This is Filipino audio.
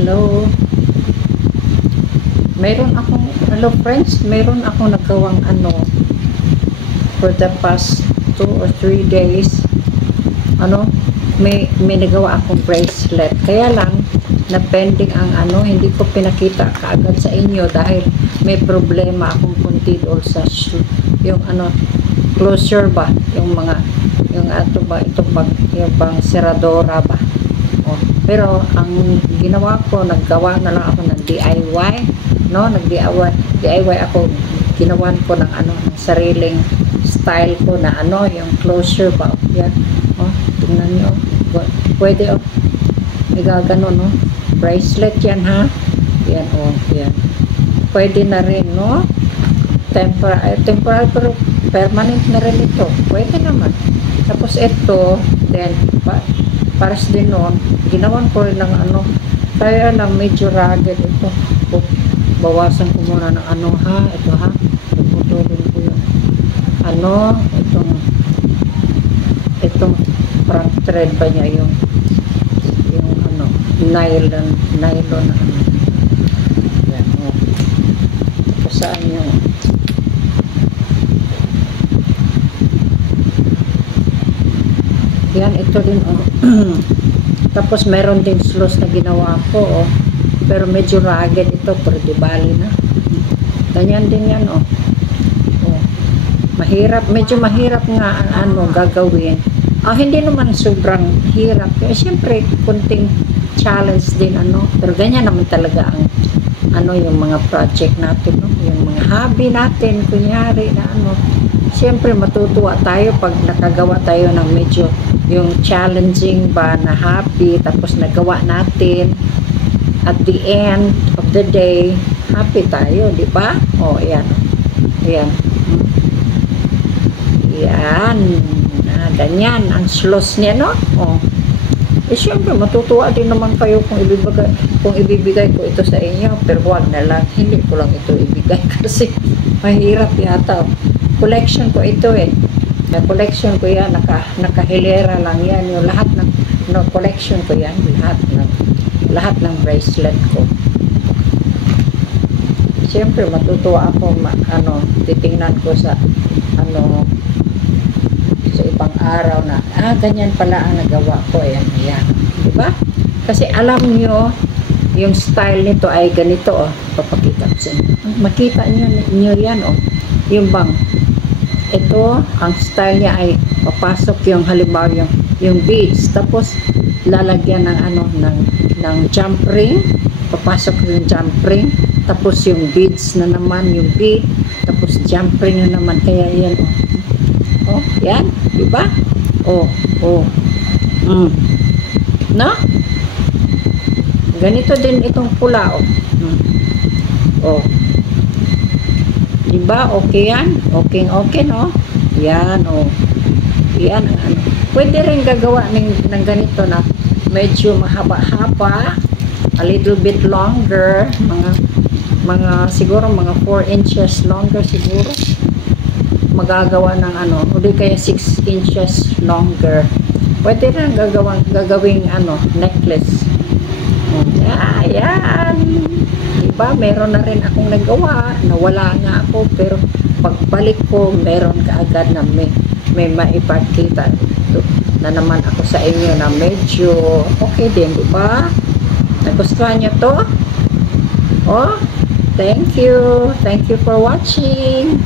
Hello. Hello friends, meron akong nagawang for the past 2 or 3 days. May nagawa akong bracelet. Kaya lang, na-pending ang hindi ko pinakita kaagad sa inyo dahil may problema akong kunti doon sa yung closure ba, yung bang seradora ba. Pero ang ginawa ko, naggawa na lang ako ng DIY, nag-DIY ako, ginawan ko ng ng sariling style ko na yung closure ba. Yan, tingnan nyo, pwede igagano, bracelet yan ha, yan yan, pwede na rin, temporary pero permanent na rin ito, pwede naman. Tapos ito then pares din noon, ginawan ko rin ng kaya lang medyo rugged ito. Bawasan ko muna ng ito ha, puputulin ko yung itong front thread pa niya, yung nylon na yan, tapos saan yung yan, ito din tapos meron din slots na ginawa ko pero medyo rugged ito, pero di bali na, ganyan din yan mahirap, medyo mahirap nga gagawin. Hindi naman sobrang hirap, kaya syempre kunting challenge din pero ganyan naman talaga ang yung mga project natin, yung mga hobby natin, kunyari na syempre matutuwa tayo pag nakagawa tayo ng medyo yung challenging ba na hobby, tapos nagawa natin, at the end of the day happy tayo, di ba? Ayan, ayan, yan, ganyan ang slots niya, syempre matutuwa din naman kayo kung ibibigay ko ito sa inyo, pero wag na lang, hindi ko lang ito ibigay kasi mahirap yata. Collection ko ito collection ko yan, nakahilera lang yan, yung lahat ng collection ko yan, lahat ng bracelet ko. Siyempre matutuwa ako titingnan ko sa sa ibang araw na ganyan pala ang nagawa ko, ayan, diba? Kasi alam nyo yung style nito ay ganito, papakita ko sa inyo, makita nyo yan, yung bang ito, ang style niya ay papasok yung halimbawa yung beads, tapos lalagyan ng jump ring, papasok yung jump ring, tapos yung beads na naman, yung bead, tapos jump ring na naman, kaya yan yan, diba? No? Ganito din itong pula, diba? Okay yan? Okay, no? Yan, yan, pwede rin gagawa ng ganito na medyo mahaba-haba, a little bit longer, siguro mga 4 inches longer siguro, magagawa ng hindi kaya 6 inches longer, pwede rin gagawing necklace. Yan, diba? Meron na rin akong nagawa, nawala nga ako, pero pagbalik ko meron kaagad na may maipagkita na naman ako sa inyo na medyo okay din, diba? Nagustuhan nyo to? Thank you for watching.